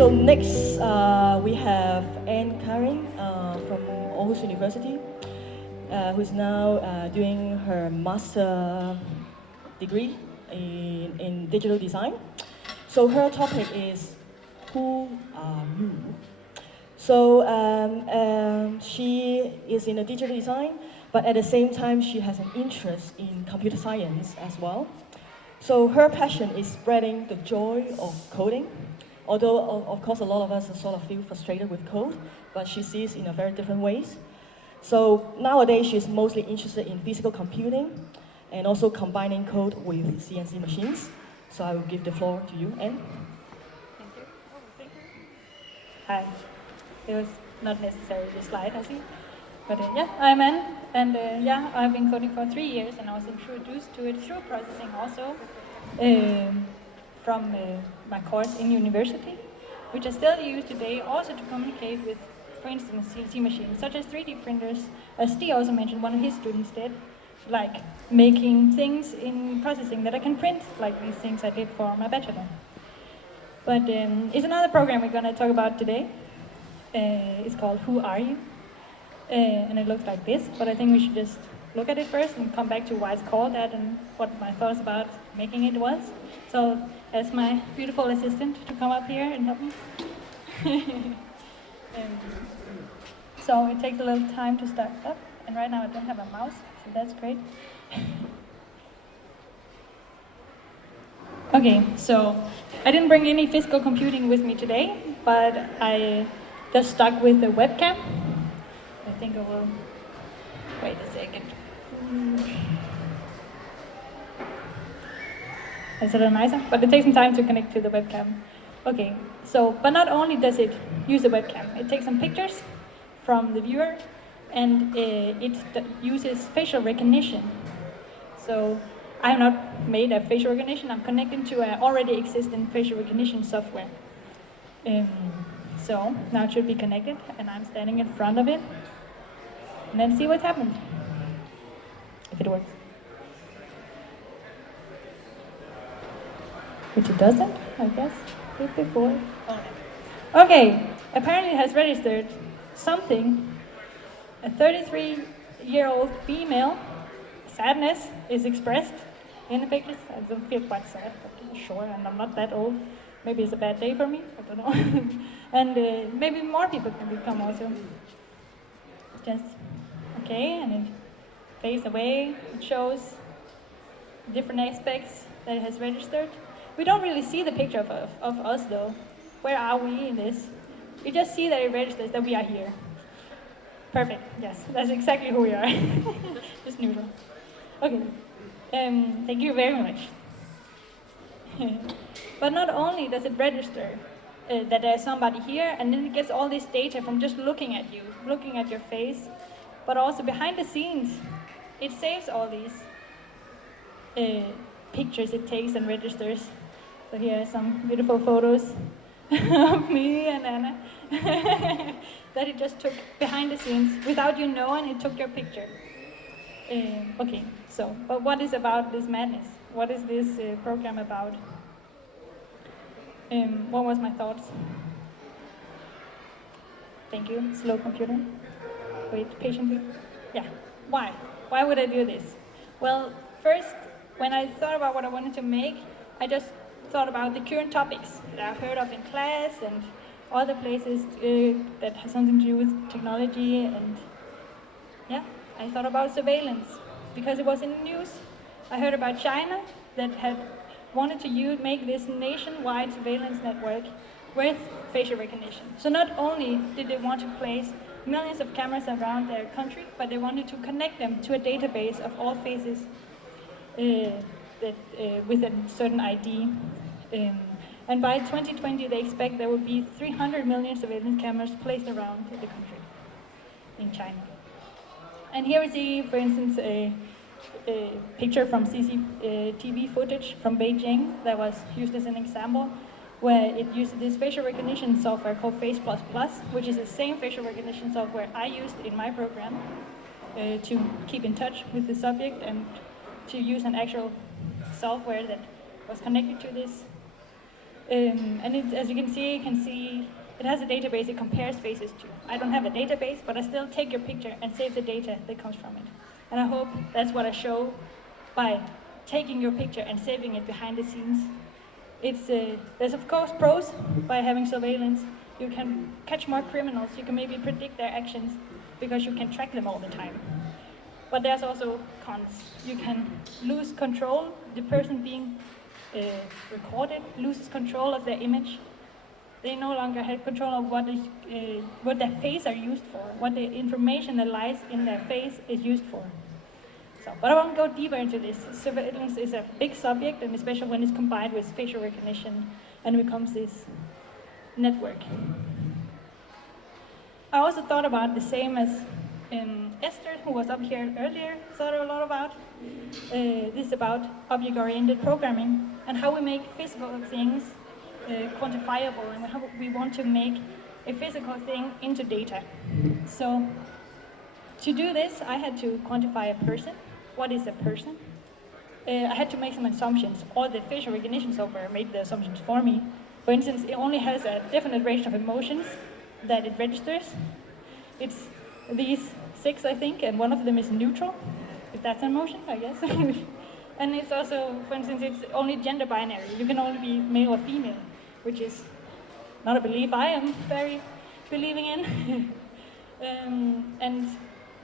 So next, we have Anne Karin from Aarhus University, who's now doing her master degree in digital design. So her topic is, who are you? So she is in a digital design, but at the same time she has an interest in computer science as well. So her passion is spreading the joy of coding. Although, of course, a lot of us sort of feel frustrated with code, but she sees in a very different ways. So nowadays, she's mostly interested in physical computing and also combining code with CNC machines. So I will give the floor to you, Anne. Thank you. Hi. It was not necessary, the slide, I see. But yeah, I'm Anne, and yeah, I've been coding for 3 years, and I was introduced to it through processing also from my course in university, which I still use today also to communicate with, for instance, CNC machines, such as 3D printers, as Steve also mentioned, one of his students did, like making things in processing that I can print, like these things I did for my bachelor. But it's another program we're going to talk about today. It's called Who Are You? And it looks like this, but I think we should just look at it first and come back to why it's called that and what my thoughts about making it was. So, as my beautiful assistant to come up here and help me. So it takes a little time to start up, and right now I don't have a mouse, so that's great. Okay, so I didn't bring any physical computing with me today, but I just stuck with the webcam. I think I will, wait a second. Is it a nicer? But it takes some time to connect to the webcam. Okay, so, but not only does it use the webcam, it takes some pictures from the viewer, and it uses facial recognition. So I have not made a facial recognition, I'm connected to an already existing facial recognition software. So now it should be connected, and I'm standing in front of it. And let's see what happened, if it works. Which it doesn't, I guess. Hit before. Oh, no. Okay, apparently it has registered something. A 33-year-old female, sadness is expressed in the pictures. I don't feel quite sad, but sure, and I'm not that old. Maybe it's a bad day for me, I don't know. And maybe more people can become also. Just, okay, and it fades away. It shows different aspects that it has registered. We don't really see the picture of us though. Where are we in this? We just see that it registers that we are here. Perfect, yes, that's exactly who we are. Just neutral. Okay, thank you very much. But not only does it register that there's somebody here, and then it gets all this data from just looking at you, looking at your face, but also behind the scenes, it saves all these pictures it takes and registers. So here are some beautiful photos of me and Anna that it just took behind the scenes without you knowing it took your picture. Okay, so, but what is about this madness? What is this program about? What was my thoughts? Thank you, slow computer. Wait patiently. Yeah, why? Why would I do this? Well, first, when I thought about what I wanted to make, I just thought about the current topics that I've heard of in class and other places that has something to do with technology, and yeah, I thought about surveillance because it was in the news. I heard about China that had wanted to make this nationwide surveillance network with facial recognition. So not only did they want to place millions of cameras around their country, but they wanted to connect them to a database of all faces with a certain ID. And by 2020, they expect there will be 300 million surveillance cameras placed around the country in China. And here we see, for instance, a picture from CCTV footage from Beijing that was used as an example, where it used this facial recognition software called Face++, which is the same facial recognition software I used in my program to keep in touch with the subject and to use an actual software that was connected to this And as you can see it has a database it compares faces to. I don't have a database, but I still take your picture and save the data that comes from it. And I hope that's what I show by taking your picture and saving it behind the scenes. There's of course pros by having surveillance. You can catch more criminals, you can maybe predict their actions because you can track them all the time. But there's also cons. You can lose control. The person being recorded loses control of their image. They no longer have control of what their face are used for, what the information that lies in their face is used for. But I won't go deeper into this. Surveillance is a big subject, and especially when it's combined with facial recognition and becomes this network. I also thought about the same as Esther, who was up here earlier, thought a lot about. This is about object-oriented programming and how we make physical things quantifiable, and how we want to make a physical thing into data. So to do this, I had to quantify a person. What is a person? I had to make some assumptions. All the facial recognition software made the assumptions for me. For instance, it only has a definite range of emotions that it registers. It's these 6, I think, and one of them is neutral, if that's an emotion, I guess. And it's also, for instance, it's only gender binary. You can only be male or female, which is not a belief I am very believing in. And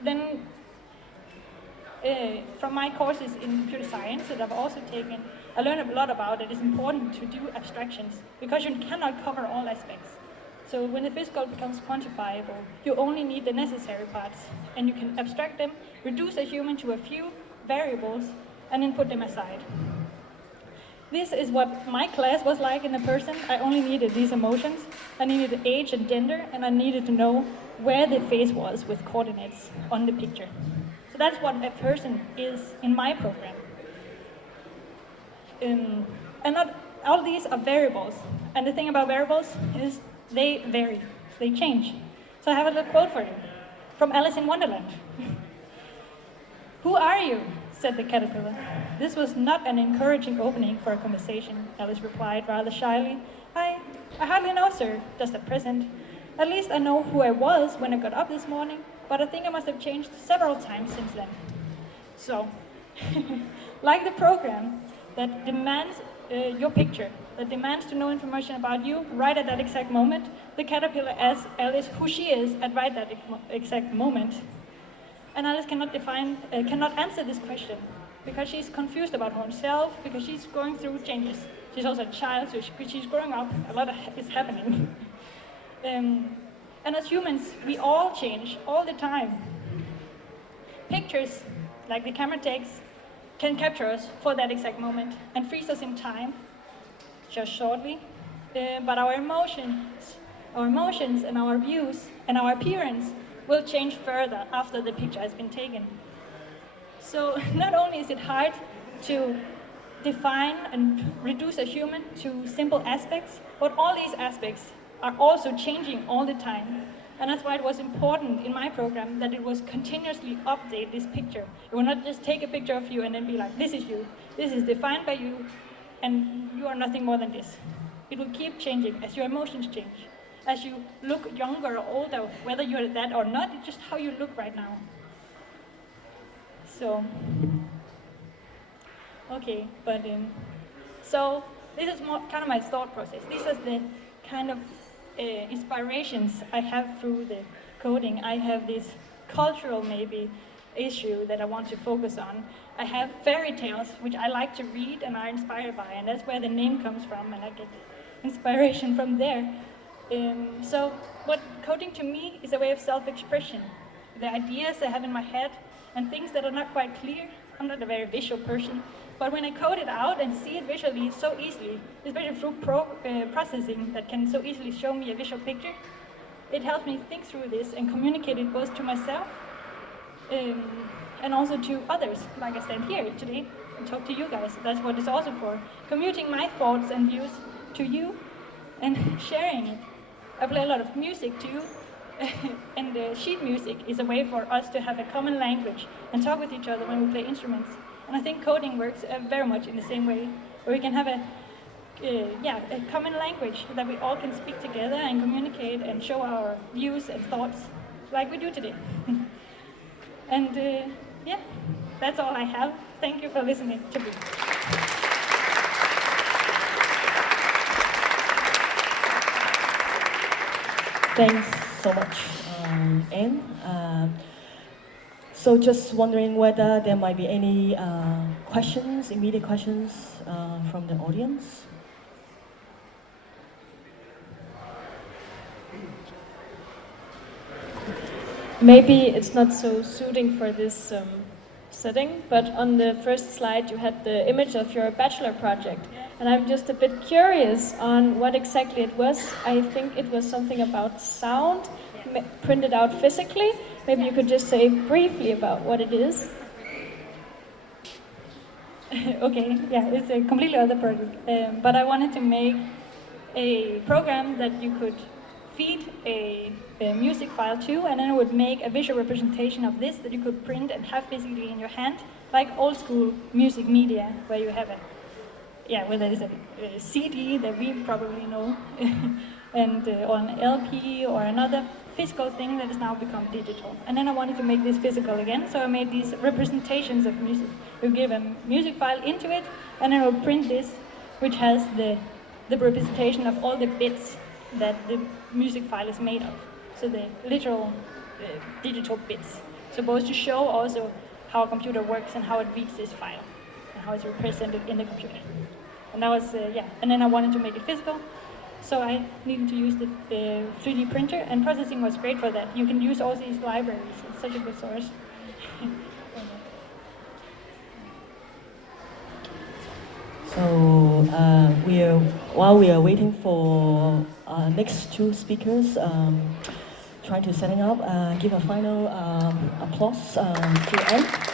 then from my courses in computer science that I've also taken, I learned a lot about it. It's important to do abstractions because you cannot cover all aspects. So when the physical becomes quantifiable, you only need the necessary parts, and you can abstract them, reduce a human to a few variables, and then put them aside. This is what my class was like in a person. I only needed these emotions. I needed age and gender, and I needed to know where the face was with coordinates on the picture. So that's what a person is in my program. And not all these are variables. And the thing about variables is they vary, they change. So I have a little quote for you from Alice in Wonderland. "Who are you?" said the caterpillar. "This was not an encouraging opening for a conversation," Alice replied rather shyly. I hardly know, sir, just at present. At least I know who I was when I got up this morning, but I think I must have changed several times since then." So, like the program that demands your picture, that demands to know information about you right at that exact moment, the caterpillar asks Alice who she is at right that exact moment. And Alice cannot answer this question because she's confused about herself, because she's going through changes. She's also a child, so she's growing up, a lot is happening. And as humans, we all change all the time. Pictures, like the camera takes, can capture us for that exact moment and freeze us in time, just shortly. But our emotions and our views and our appearance will change further after the picture has been taken. So not only is it hard to define and reduce a human to simple aspects, but all these aspects are also changing all the time. And that's why it was important in my program that it was continuously update this picture. It will not just take a picture of you and then be like, this is you, this is defined by you, and you are nothing more than this. It will keep changing as your emotions change, as you look younger or older, whether you're that or not, it's just how you look right now. So, okay, but so this is more kind of my thought process. This is the kind of inspirations I have through the coding. I have this cultural maybe issue that I want to focus on. I have fairy tales, which I like to read and are inspired by, and that's where the name comes from, and I get inspiration from there. So what coding to me is a way of self-expression. The ideas I have in my head and things that are not quite clear. I'm not a very visual person, but when I code it out and see it visually so easily, especially through processing that can so easily show me a visual picture, it helps me think through this and communicate it both to myself and also to others, like I stand here today and talk to you guys. That's what it's also for, commuting my thoughts and views to you and sharing it. I play a lot of music too, and sheet music is a way for us to have a common language and talk with each other when we play instruments. And I think coding works very much in the same way, where we can have a common language that we all can speak together and communicate and show our views and thoughts like we do today. And yeah, that's all I have. Thank you for listening to me. Thanks so much, Anne. So just wondering whether there might be any questions, immediate questions from the audience. Maybe it's not so suiting for this setting, but on the first slide you had the image of your bachelor project. And I'm just a bit curious on what exactly it was. I think it was something about sound, printed out physically. Maybe you could just say briefly about what it is. Okay, yeah, it's a completely other project. But I wanted to make a program that you could feed a music file to, and then it would make a visual representation of this that you could print and have physically in your hand, like old school music media, where you have where there is a CD that we probably know, and or an LP or another physical thing that has now become digital. And then I wanted to make this physical again, so I made these representations of music. You give a music file into it, and then it will print this, which has the representation of all the bits that the music file is made of. So the literal digital bits, supposed to show also how a computer works and how it reads this file and how it's represented in the computer. And that was, and then I wanted to make it physical, so I needed to use the 3D printer, and processing was great for that. You can use all these libraries, it's such a good source. So while we are waiting for next two speakers trying to setting up, give a final applause to Anne.